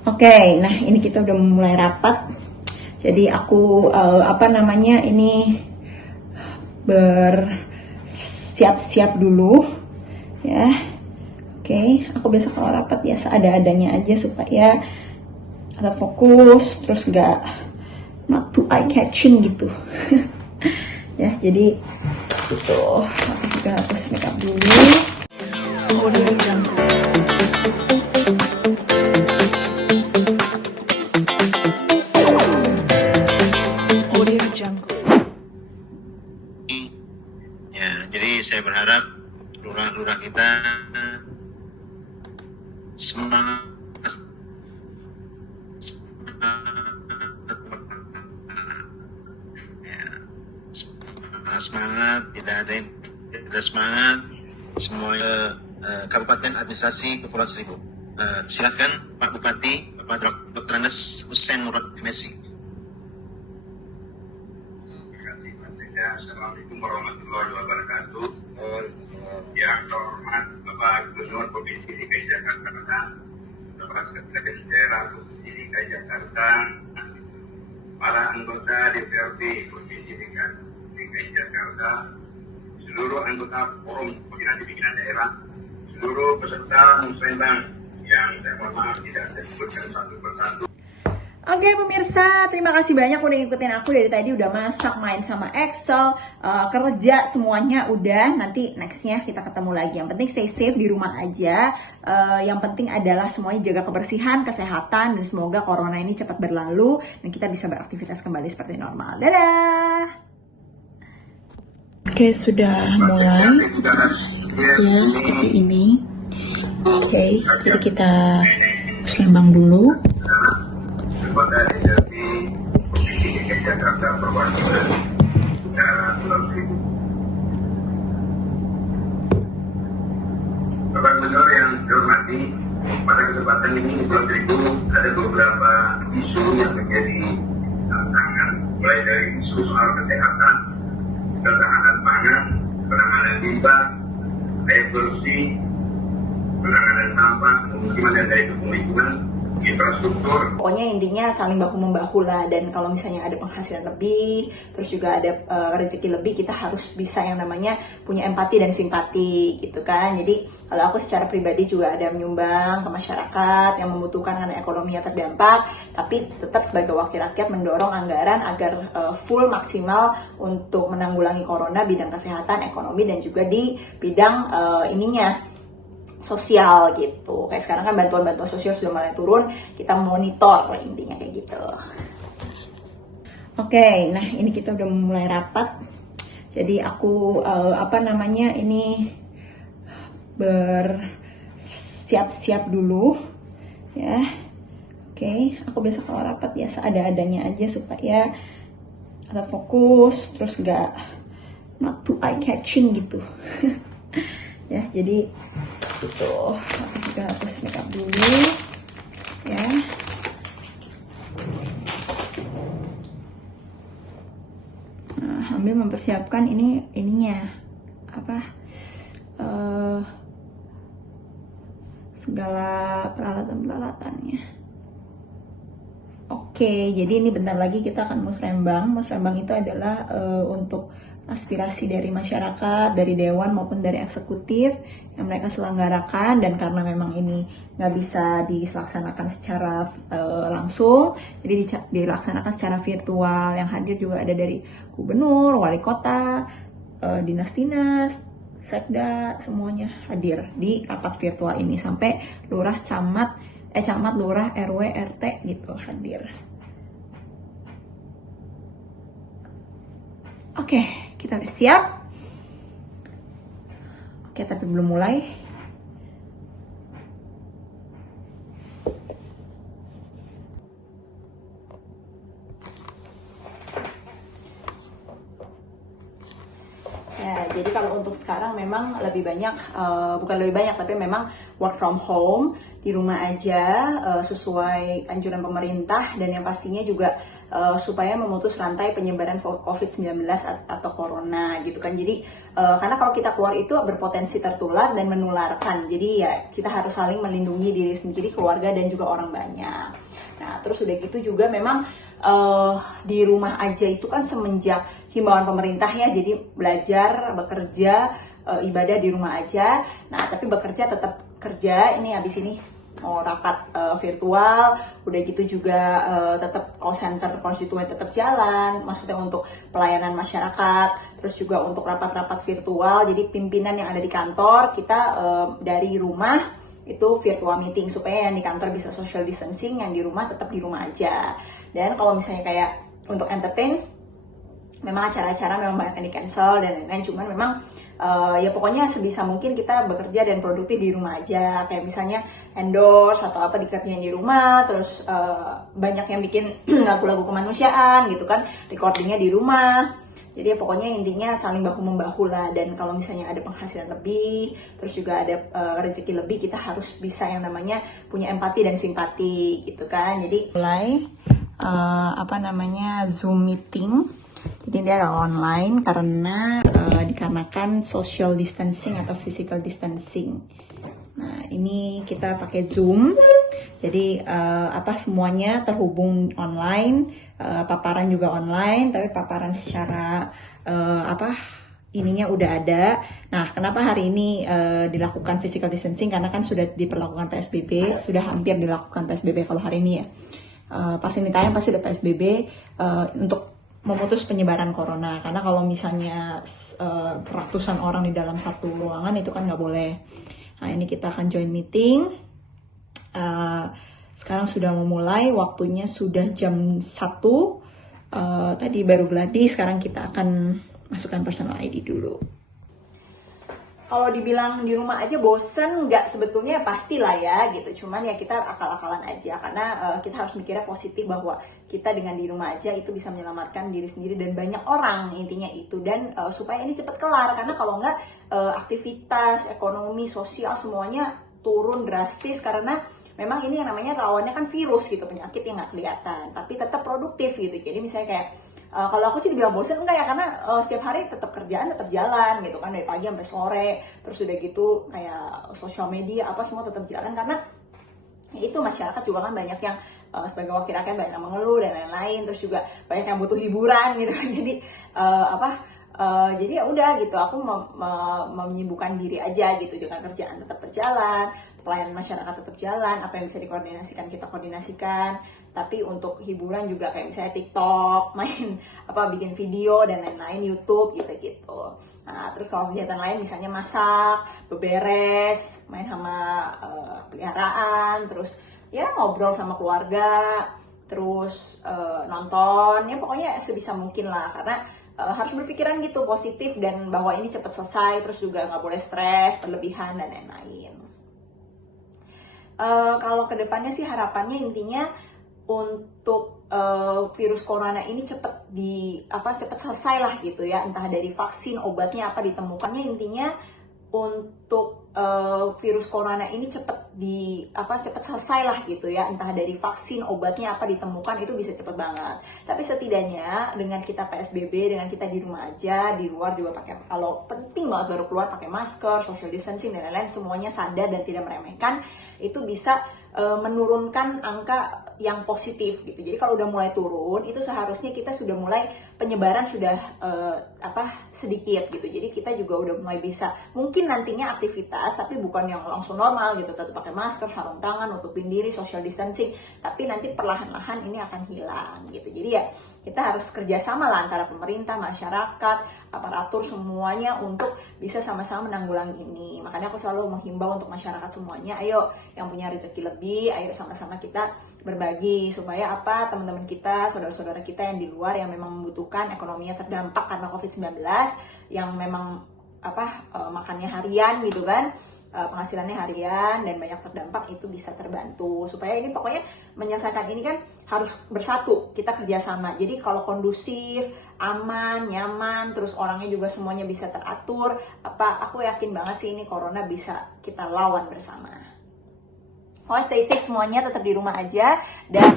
Oke, nah ini kita udah mulai rapat. Jadi aku ini bersiap-siap dulu ya. Oke, aku biasa kalau rapat biasa ada-adanya aja supaya ada fokus, terus not too eye catching gitu. Ya, jadi gitu. Aku juga harus make up dulu. Ya, jadi saya berharap lurah-lurah kita semangat, ya, semangat, tidak semangat, semuanya Kabupaten Administrasi Kepulauan Seribu. Silakan Pak Bupati, Bapak Dr. Andes Hussein Murad MSI. Assalamualaikum warahmatullahi wabarakatuh. Yang terhormat Bapak Gubernur Provinsi DKI Jakarta, Bapak Sekretaris Daerah Provinsi DKI Jakarta, para anggota DPRD Provinsi DKI Jakarta, seluruh anggota Forum Koordinasi Pimpinan Daerah, seluruh peserta musrembang yang saya mohon maaf tidak saya sebutkan satu persatu. Oke pemirsa, terima kasih banyak udah ngikutin aku dari tadi, udah masak, main sama Excel, kerja, semuanya udah. Nanti nextnya kita ketemu lagi. Yang penting stay safe di rumah aja. Yang penting adalah semuanya jaga kebersihan, kesehatan, dan semoga corona ini cepat berlalu dan kita bisa beraktivitas kembali seperti normal. Dadah! Oke, sudah mulai. Ya, seperti ini. Oke, jadi kita selembang dulu. Anggota DPRD Provinsi DKI Jakarta perwakilan daerah Pulau Seribu. Bapak Gubernur yang saya hormati, pada kesempatan ini di Pulau Seribu ada beberapa isu yang menjadi tantangan, mulai dari isu soal kesehatan, ketahanan pangan, penanganan limbah, air bersih, penanganan sampah, pemukiman dan dari lingkungan, infrastruktur. Pokoknya intinya saling bahu-membahu lah, dan kalau misalnya ada penghasilan lebih, terus juga ada rezeki lebih, kita harus bisa yang namanya punya empati dan simpati gitu kan. Jadi kalau aku secara pribadi juga ada menyumbang ke masyarakat yang membutuhkan karena ekonominya terdampak, tapi tetap sebagai wakil rakyat mendorong anggaran agar full maksimal untuk menanggulangi corona, bidang kesehatan, ekonomi, dan juga di bidang sosial gitu. Kayak sekarang kan bantuan-bantuan sosial sudah mulai turun, kita monitor intinya kayak gitu. Oke, nah ini kita udah mulai rapat. Jadi aku ini bersiap-siap dulu ya. Oke, aku biasa kalau rapat biasa ada-adanya aja supaya ada fokus, terus not too eye catching gitu. Ya, jadi gitu. Aku juga harus make up dulu ya. Nah, sambil mempersiapkan ininya segala peralatan-peralatannya. Oke, jadi ini bentar lagi kita akan musrembang. Musrembang itu adalah untuk aspirasi dari masyarakat, dari dewan maupun dari eksekutif yang mereka selenggarakan, dan karena memang ini nggak bisa dilaksanakan secara langsung, jadi dilaksanakan secara virtual. Yang hadir juga ada dari gubernur, wali kota, dinas-dinas, sekda, semuanya hadir di rapat virtual ini, sampai lurah, camat, lurah, RW, RT gitu hadir. Oke, kita udah siap. Oke, tapi belum mulai. Ya, jadi kalau untuk sekarang memang lebih banyak, bukan lebih banyak, tapi memang work from home. di rumah aja sesuai anjuran pemerintah, dan yang pastinya juga supaya memutus rantai penyebaran COVID-19 atau corona gitu kan. Jadi karena kalau kita keluar itu berpotensi tertular dan menularkan. Jadi ya kita harus saling melindungi diri sendiri, keluarga, dan juga orang banyak. Nah terus udah gitu juga memang di rumah aja itu kan semenjak himbauan pemerintah ya, jadi belajar, bekerja, ibadah di rumah aja. Nah tapi bekerja tetap kerja, ini habis ini mau rapat virtual, udah gitu juga tetap call center konstituen tetap jalan, maksudnya untuk pelayanan masyarakat, terus juga untuk rapat-rapat virtual, jadi pimpinan yang ada di kantor kita dari rumah itu virtual meeting, supaya yang di kantor bisa social distancing, yang di rumah tetap di rumah aja. Dan kalau misalnya kayak untuk entertain, memang acara-acara memang banyak yang di cancel dan lain-lain, cuman memang ya pokoknya sebisa mungkin kita bekerja dan produktif di rumah aja, kayak misalnya endorse atau apa dikerjain di rumah, terus banyak yang bikin lagu-lagu kemanusiaan gitu kan, recordingnya di rumah. Jadi ya pokoknya intinya saling bahu-membahu lah, dan kalau misalnya ada penghasilan lebih, terus juga ada rezeki lebih, kita harus bisa yang namanya punya empati dan simpati gitu kan. Jadi mulai Zoom meeting. Jadi dia adalah online karena dikarenakan social distancing atau physical distancing. Nah ini kita pakai Zoom. Jadi semuanya terhubung online, paparan juga online, tapi paparan secara ininya udah ada. Nah kenapa hari ini dilakukan physical distancing? Karena kan sudah diperlakukan PSBB, sudah hampir dilakukan PSBB kalau hari ini ya. Pas ini tayang pasti ada PSBB untuk memutus penyebaran corona, karena kalau misalnya ratusan orang di dalam satu ruangan itu kan nggak boleh. Nah ini kita akan join meeting. Sekarang sudah memulai, waktunya sudah jam 1. Tadi baru gladi, sekarang kita akan masukkan personal ID dulu. Kalau dibilang di rumah aja bosen, nggak, sebetulnya pastilah ya gitu. Cuman ya kita akal-akalan aja, karena kita harus mikirnya positif bahwa kita dengan di rumah aja itu bisa menyelamatkan diri sendiri dan banyak orang, intinya itu. Dan supaya ini cepat kelar, karena kalau nggak aktivitas, ekonomi, sosial semuanya turun drastis, karena memang ini yang namanya rawannya kan virus gitu, penyakit yang nggak kelihatan, tapi tetap produktif gitu. Jadi misalnya kayak kalau aku sih dibilang bosen enggak ya, karena setiap hari tetap kerjaan tetap jalan gitu kan, dari pagi sampai sore. Terus udah gitu kayak sosial media apa semua tetap jalan, karena ya itu masyarakat juga kan banyak yang sebagai wakil rakyat banyak yang mengeluh dan lain-lain. Terus juga banyak yang butuh hiburan gitu kan. Jadi jadi ya udah gitu, aku menyibukkan diri aja gitu dengan kerjaan tetap berjalan, pelayanan masyarakat tetap jalan, apa yang bisa dikoordinasikan kita koordinasikan. Tapi untuk hiburan juga kayak misalnya TikTok, main bikin video dan lain-lain, YouTube gitu-gitu. Nah, terus kalau kegiatan lain misalnya masak, beberes, main sama peliharaan, terus ya ngobrol sama keluarga, terus nonton, ya pokoknya sebisa mungkin lah, karena harus berpikiran gitu positif dan bahwa ini cepat selesai, terus juga nggak boleh stres berlebihan dan lain-lain. Kalau kedepannya sih harapannya intinya untuk virus corona ini cepat selesai lah gitu ya, entah dari vaksin, obatnya apa ditemukannya, intinya untuk virus corona ini cepat selesai lah gitu ya, entah dari vaksin, obatnya apa ditemukan, itu bisa cepet banget. Tapi setidaknya dengan kita PSBB, dengan kita di rumah aja, di luar juga pakai, kalau penting banget baru keluar pakai masker, social distancing dan lain-lain, semuanya sadar dan tidak meremehkan, itu bisa menurunkan angka yang positif gitu. Jadi kalau udah mulai turun, itu seharusnya kita sudah mulai penyebaran sudah sedikit gitu. Jadi kita juga udah mulai bisa mungkin nantinya aktivitas, tapi bukan yang langsung normal gitu, tetap pakai masker, sarung tangan, nutupin diri, social distancing, tapi nanti perlahan-lahan ini akan hilang gitu. Jadi ya kita harus kerjasama lah antara pemerintah, masyarakat, aparatur semuanya untuk bisa sama-sama menanggulangi ini. Makanya aku selalu menghimbau untuk masyarakat semuanya, ayo yang punya rezeki lebih, ayo sama-sama kita berbagi supaya teman-teman kita, saudara-saudara kita yang di luar yang memang membutuhkan, ekonominya terdampak karena COVID-19, yang memang makannya harian gitu kan, penghasilannya harian dan banyak terdampak, itu bisa terbantu. Supaya ini pokoknya menyelesaikan ini kan harus bersatu, kita kerjasama. Jadi kalau kondusif, aman, nyaman, terus orangnya juga semuanya bisa teratur, aku yakin banget sih ini corona bisa kita lawan bersama. Pokoknya stay safe semuanya, tetap di rumah aja dan